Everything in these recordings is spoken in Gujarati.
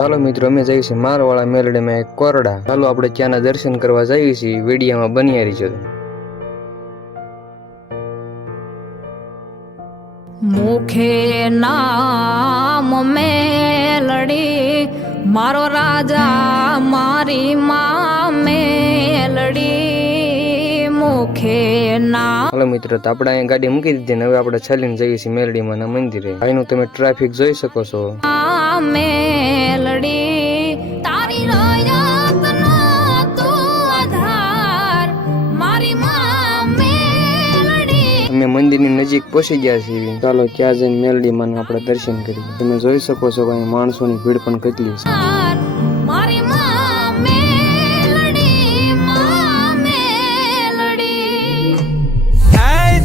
ચાલો મિત્રો, અમે જઈએ છીએ મારવાળા મેલડીમાં એક કોરડા. ચાલો આપણે ત્યાંના દર્શન કરવા જઈએ છીએ. વિડીયોમાં બન્યા રહીજો. મુખે નામ મેલડી, મારો રાજા મારી માં મેલડી. મુખે નામ. હાલો મિત્રો, તો આપણે અહીંયા ગાડી મૂકી દીધી ને હવે આપણે ચાલીને જઈએ છીએ મેલડીમાં ના મંદિરે. અહીંનું તમે ટ્રાફિક જોઈ શકો છો. મેલડી તારી રયતનો તું આધાર, મારી માં મેલડી. અમે મંદિરની નજીક પહોંચી ગયા છીએ. ચાલો ત્યાં જઈને મેલડીમાં આપણે દર્શન કરીએ. તમે જોઈ શકો છો કે અહીં માણસોની ભીડ પણ કેટલી છે. મારી માં મેલડી, માં મેલડી.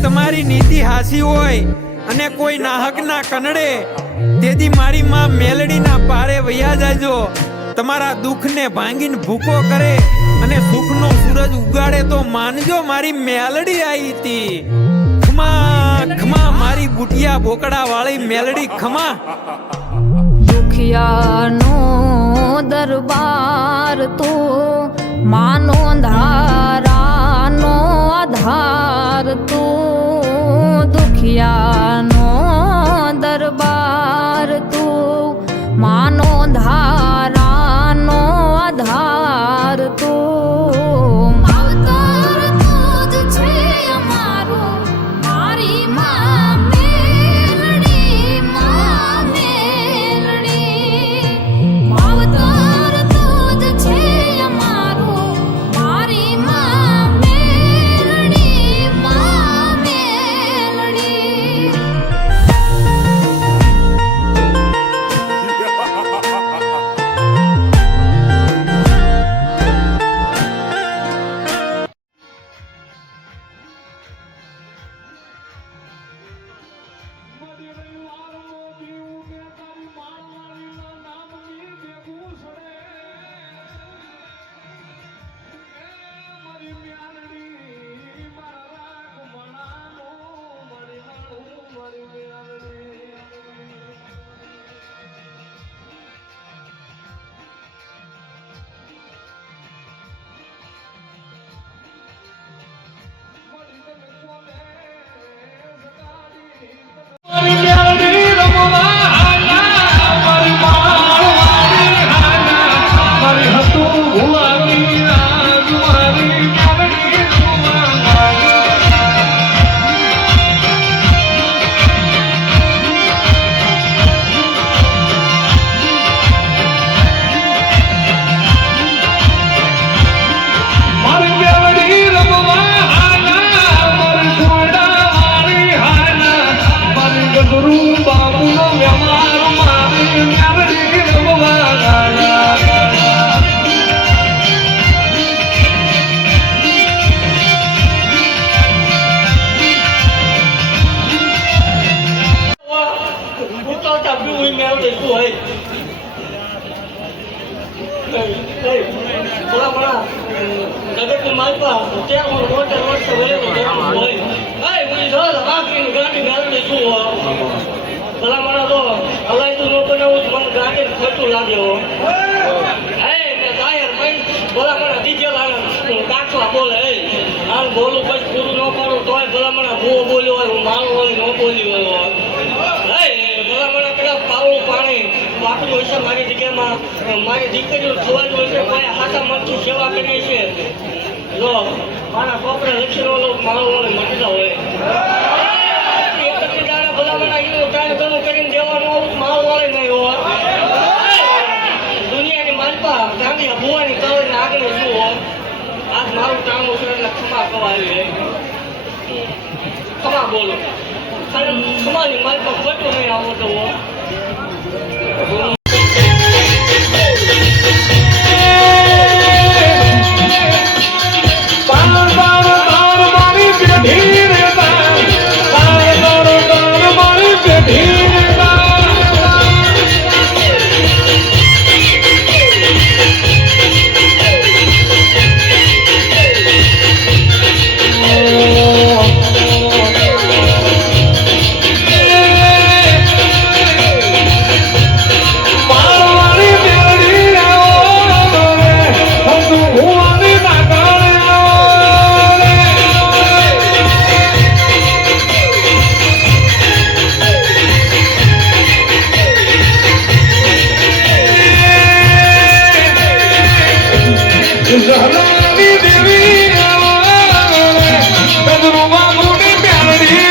તમારી નીતિ હાસી હોય અને કોઈ નાહક ના કનડે, તેથી મારી માં મેલડી ના પારે વયા જાજો. તમારા દુઃખ ને ભાંગીને ભૂકો કરે અને સુખ નો સૂરજ ઉગાડે તો માનજો મારી મેલડી આવી હતી. ખમા ખમા મારી બુટિયા બોકડા વાળી મેલડી ખમા. દુખિયાનો દરબાર તું, માનો ધારાનો આધાર તું. દુખિયાનો દરબાર તું, માનો ધારાનો આધાર તું. માવતર તું જ છે અમારું, મારી માં મેલડી, માં મેલડી. માવતર તું જ છે અમારું, મારી માં મેલડી, માં મેલડી. બોલું પછી પૂરું ન પાડું તોય ભલામણા ભૂવો બોલ્યો હોય, મારું હોય ન બોલ્યું હોય. ભલામણા પેલા પાવડું પાણી વાપર્યું હોય છે મારી જગ્યામાં. મારી દીકરીઓ થવાની હોય છે, કોઈ હાથા મનથી સેવા કરીએ છે. જો મારા છોકરા લક્ષણો મારું હોય મટતા હોય ભલામણા એનું ટાઈમ ઘણું કરીને દેવાનું આવું મારું વાળે નહીં હોય. દુનિયાની માલપા ગાંધી ભુવાની કવરને આગળ શું હોય. આજ મારું કામ છે એટલે ખમા કવાવી ખમા બોલો. ખમાની માલપા ખોટું નહીં આવતો હોય. સહલાની દેવી આવે ગજરૂમાં મોટી મેલડી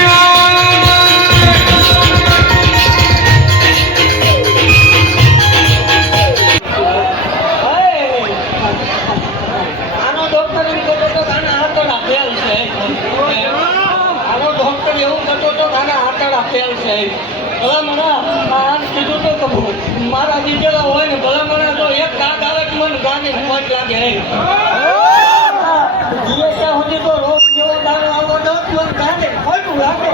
આનો ડોક્ટર એમ કહેતો હતો કે આના આંતરડા ફેલ છે આનો ડોક્ટર એવું કહેતો હતો કે આના આંતરડા ફેલ છે ભલા મને આમ કીધું તો કે મારા દીકરા હોય ને ભલા મને તો એક કાક આવે કે મને ગાને મત લાગે જીવે ત્યાં સુધી તો રોગ જેવો દારૂ આવવો ન મને ગાને ખોટું લાગે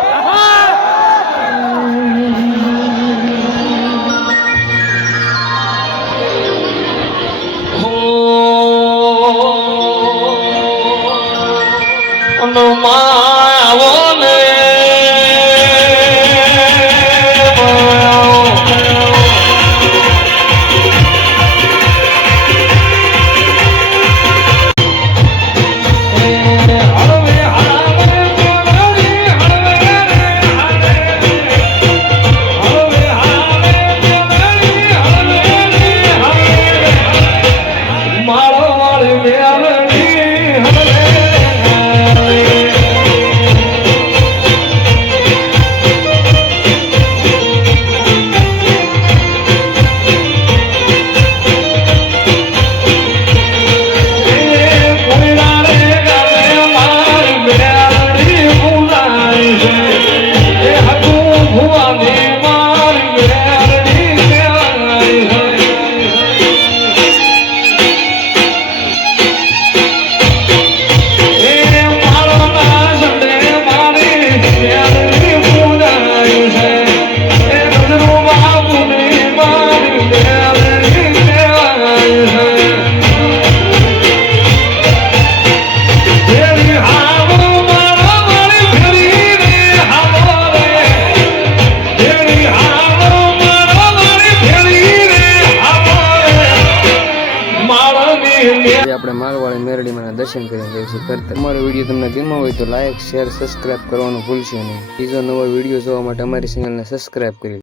આજે આપણે મારવાળી મેરડીમાં દર્શન કરીને જઈશું ઘર. અમારો વિડીયો તમને ગમ્યો હોય તો લાઈક શેર સબસ્ક્રાઇબ કરવાનું ભૂલશો નહીં. બીજો નવો વિડીયો જોવા માટે અમારી ચેનલને સબસ્ક્રાઇબ કરી